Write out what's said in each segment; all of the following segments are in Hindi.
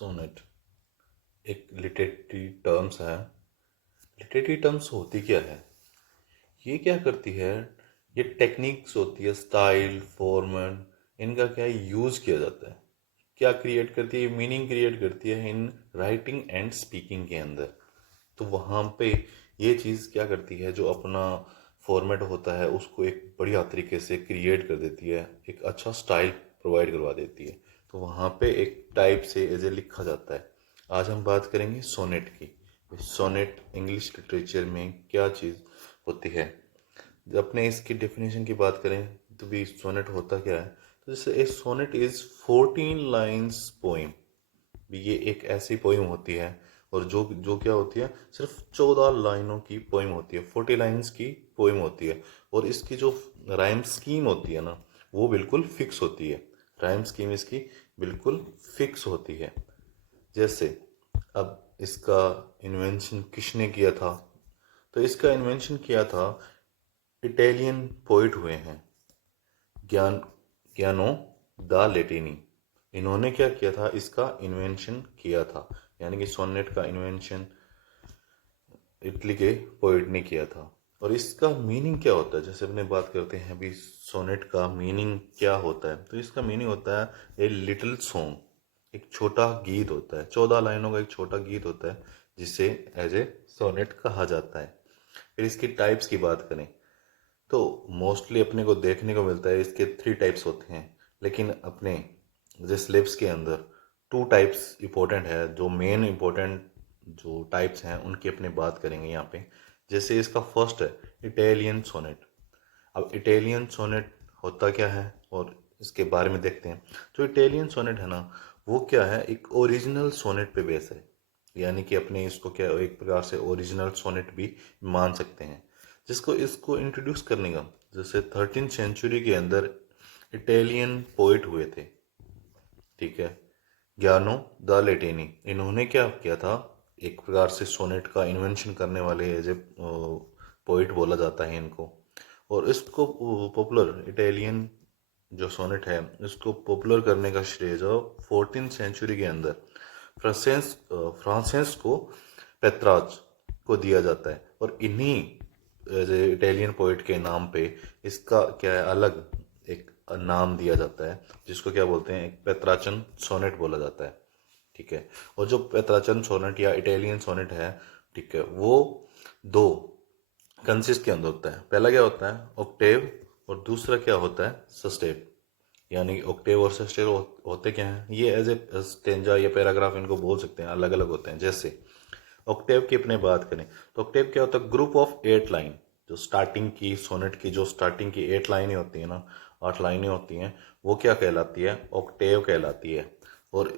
सोनेट एक लिटरेरी टर्म्स है। लिटरेरी टर्म्स होती क्या है? ये क्या करती है? ये टेक्निक्स होती है, स्टाइल, फॉर्मेट, इनका क्या यूज किया जाता है। क्या क्रिएट करती है? मीनिंग क्रिएट करती है इन राइटिंग एंड स्पीकिंग के अंदर। तो वहाँ पे ये चीज़ क्या करती है, जो अपना फॉर्मेट होता है उसको एक बढ़िया तरीके से क्रिएट कर देती है, एक अच्छा स्टाइल प्रोवाइड करवा देती है। तो वहाँ पे एक टाइप से एज लिखा जाता है। आज हम बात करेंगे सोनेट की। सोनेट इंग्लिश लिटरेचर में क्या चीज़ होती है। जब अपने इसकी डेफिनेशन की बात करें तो भी सोनेट होता क्या है। तो जैसे ए सोनेट इज 14 लाइन्स पोइम। ये एक ऐसी पोइम होती है, और जो जो क्या होती है, सिर्फ 14 लाइनों की पोइम होती है, 40 लाइन्स की पोइम होती है। और इसकी जो राइम स्कीम होती है ना, वो बिल्कुल फिक्स होती है। राइम स्कीम इसकी बिल्कुल फिक्स होती है। जैसे अब इसका इन्वेंशन किसने किया था? तो इसका इन्वेंशन किया था, इटालियन पोइट हुए हैं, ज्ञान ज्ञानो द लेटिनी। इन्होंने क्या किया था? इसका इन्वेंशन किया था। यानी कि सोनेट का इन्वेंशन इटली के पोइट ने किया था। और इसका मीनिंग क्या होता है? जैसे अपने बात करते हैं अभी सोनेट का मीनिंग क्या होता है, तो इसका मीनिंग होता है ए लिटिल सॉन्ग। एक छोटा गीत होता है, 14 लाइनों का एक छोटा गीत होता है, जिसे एज ए सोनेट कहा जाता है। फिर इसकी टाइप्स की बात करें तो मोस्टली अपने को देखने को मिलता है, इसके 3 टाइप्स होते हैं। लेकिन अपने जो सिलेबस के अंदर 2 टाइप्स इंपॉर्टेंट है, जो मेन इंपॉर्टेंट जो टाइप्स हैं उनकी अपने बात करेंगे यहाँ पे। जैसे इसका फर्स्ट है इटालियन सोनेट। अब इटालियन सोनेट होता क्या है और इसके बारे में देखते हैं। जो इटालियन सोनेट है ना, वो क्या है, एक ओरिजिनल सोनेट पे बेस है। यानी कि अपने इसको क्या एक प्रकार से ओरिजिनल सोनेट भी मान सकते हैं। जिसको इसको इंट्रोड्यूस करने का, जैसे 13th सेंचुरी के अंदर इटालियन पोइट हुए थे, ठीक है, ज्ञानो द लेटेनी। इन्होंने क्या किया था, एक प्रकार से सोनेट का इन्वेंशन करने वाले एज ए पोइट बोला जाता है इनको। और इसको पॉपुलर इटालियन जो सोनेट है, इसको पॉपुलर करने का श्रेय जो 14th सेंचुरी के अंदर फ्रांसेस्को पेत्राच को दिया जाता है। और इन्हीं एज ए इटालियन पोइट के नाम पे इसका क्या है, अलग एक नाम दिया जाता है, जिसको क्या बोलते हैं, एक पेत्राचन सोनेट बोला जाता है, ठीक है। और जो पेत्राचन सोनेट या इटालियन सोनेट है, ठीक है, वो दो कंसिस्ट के अंदर होता है। पहला क्या होता है, ऑक्टेव, और दूसरा क्या होता है, सस्टेट। यानी ऑक्टेव और सस्टेट होते क्या हैं, ये एज ए स्टेंजा या पैराग्राफ इनको बोल सकते हैं, अलग अलग होते हैं। जैसे ऑक्टेव की अपने बात करें तो ऑक्टेव क्या होता है, ग्रुप ऑफ 8 लाइन। जो स्टार्टिंग की सोनेट की जो स्टार्टिंग की 8 लाइनें होती है ना, 8 लाइनें होती हैं, वो क्या कहलाती है, ऑक्टेव कहलाती है। और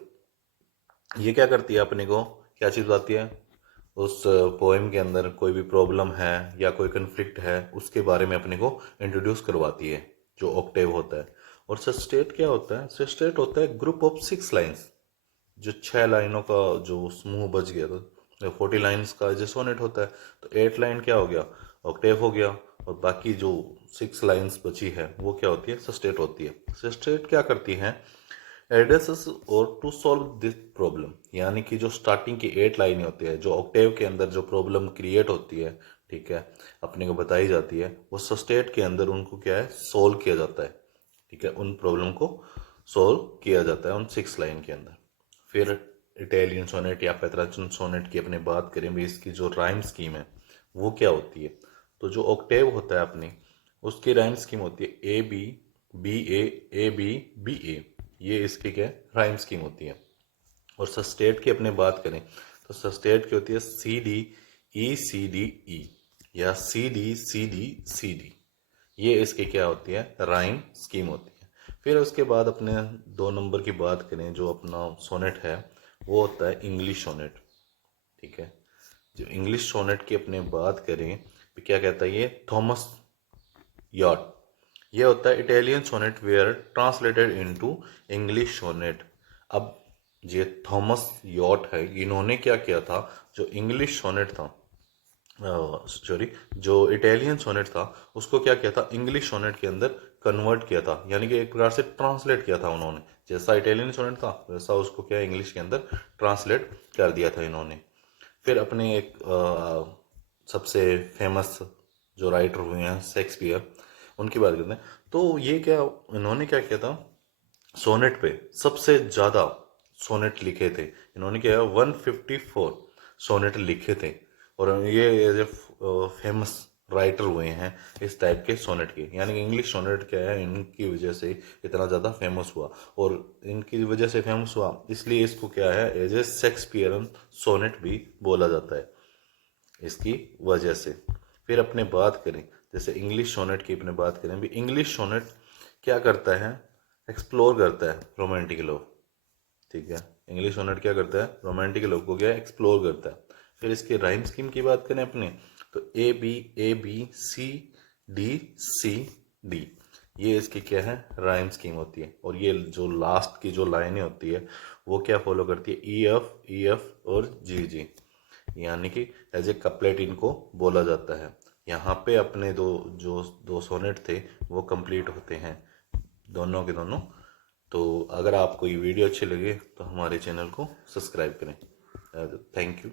ये क्या करती है, अपने को क्या चीज़ बताती है, उस पोएम के अंदर कोई भी प्रॉब्लम है या कोई कन्फ्लिक्ट है, उसके बारे में अपने को इंट्रोड्यूस करवाती है, जो ऑक्टेव होता है। और सस्टेट क्या होता है, सस्टेट होता है ग्रुप ऑफ 6 लाइन्स। जो 6 लाइनों का जो समूह बच गया, तो 40 लाइन्स का जो सोनेट होता है, तो 8 लाइन क्या हो गया, ऑक्टेव हो गया। और बाकी जो 6 लाइन्स बची है वो क्या होती है, सस्टेट होती है। सस्टेट क्या करती है, एड्रेसेस और टू सॉल्व दिस प्रॉब्लम। यानी कि जो स्टार्टिंग की 8 लाइनें होती है, जो ऑक्टेव के अंदर जो प्रॉब्लम क्रिएट होती है, ठीक है, अपने को बताई जाती है, वो सस्टेट के अंदर उनको क्या है, सोल्व किया जाता है, ठीक है, उन प्रॉब्लम को सोल्व किया जाता है उन 6 लाइन के अंदर। फिर इटालियन सोनेट या पेत्राचन सोनेट की अपने बात करें भी, इसकी जो राइम स्कीम है वो क्या होती है। तो जो ऑक्टेव होता है अपनी, उसकी राइम स्कीम होती है A B, B A B, B A. ये इसकी क्या राइम स्कीम होती है। और सस्टेट की अपने बात करें तो सस्टेट की होती है सी डी ई, सी डी ई, या C D C D C D. ये इसकी क्या होती है, राइम स्कीम होती है। फिर उसके बाद अपने 2 नंबर की बात करें, जो अपना सोनेट है वो होता है इंग्लिश सोनेट, ठीक है। जो इंग्लिश सोनेट की अपने बात करें तो क्या कहता है, ये थॉमस यॉट। ये होता है Italian sonnet were translated into English sonnet. अब ये थॉमस यॉट है, इन्होंने क्या किया था, जो इंग्लिश सोनेट था, सॉरी, जो इटालियन सोनेट था, उसको क्या किया था, इंग्लिश सोनेट के अंदर कन्वर्ट किया था। यानी कि एक प्रकार से ट्रांसलेट किया था उन्होंने। जैसा इटालियन सोनेट था वैसा उसको क्या इंग्लिश के अंदर ट्रांसलेट कर दिया था इन्होंने। फिर अपने एक सबसे फेमस जो राइटर हुए हैं शेक्सपियर, उनकी बात करते हैं। तो ये क्या, इन्होंने क्या किया था, सोनेट पे सबसे ज़्यादा सोनेट लिखे थे इन्होंने। क्या है 154 सोनेट लिखे थे, और ये एज ए फेमस राइटर हुए हैं इस टाइप के सोनेट के। यानी कि इंग्लिश सोनेट क्या है, इनकी वजह से इतना ज़्यादा फेमस हुआ, और इनकी वजह से फेमस हुआ इसलिए इसको क्या है एज ए शेक्सपियरन सोनेट भी बोला जाता है इसकी वजह से। फिर अपने बात करें जैसे इंग्लिश सोनेट की अपने बात करें भी, इंग्लिश सोनेट क्या करता है, एक्सप्लोर करता है रोमांटिक लव। ठीक है, इंग्लिश सोनेट क्या करता है, रोमांटिक लव को क्या एक्सप्लोर करता है। फिर इसके राइम स्कीम की बात करें अपने, तो A B C D C D, ये इसकी क्या है राइम स्कीम होती है। और ये जो लास्ट की जो लाइनें होती है वो क्या फॉलो करती है, ई एफ और जी जी, यानी कि एज ए कपलेट इनको बोला जाता है। यहाँ पे अपने दो सोनेट थे वो कंप्लीट होते हैं, दोनों के दोनों। तो अगर आपको ये वीडियो अच्छी लगे तो हमारे चैनल को सब्सक्राइब करें। Thank you.